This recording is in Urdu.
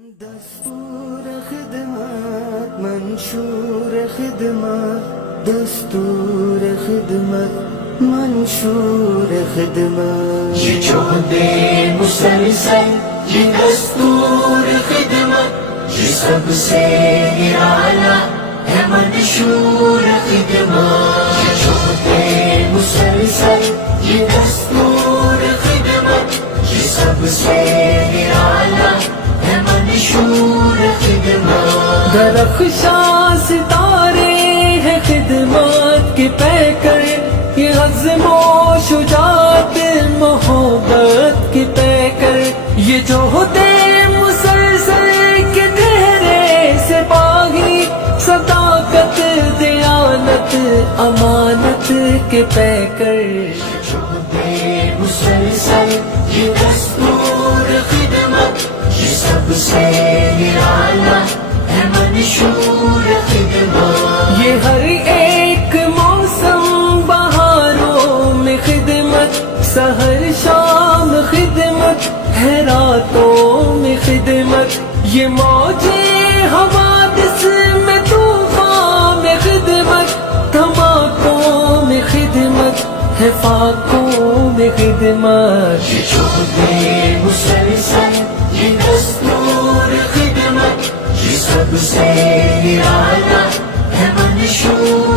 دستور خدمت منشور خدمت دستور خدمت منشور خدمت یہ جوہدے مسلسل یہ دستور خدمت یہ سب سے نرالا ہے منشور خدمت یہ جوہدے مسلسل یہ دستور خدمت یہ سب سے نرالا ہے منشور خدمت درخشاں ستارے ہیں خدمت کے پیکر یہ عزم و شجاعت محبت کے پیکر یہ جوہدے مسلسل کے دہرے سپاہی صداقت دیانت امانت کے پیکر جوہدے مسلسل یہ دستور خدمت یہ سب سے نرالا ہے منشور خدمت یہ ہر ایک موسم بہاروں میں خدمت سحر شام خدمت ہے راتوں میں خدمت یہ موجے حوادث میں طوفان میں خدمت دھماکوں میں خدمت ہے فاقوں میں خدمت یہ جوہدے مسلسل یہ دستور خدمت یہ سب سے نرالا ہے منشور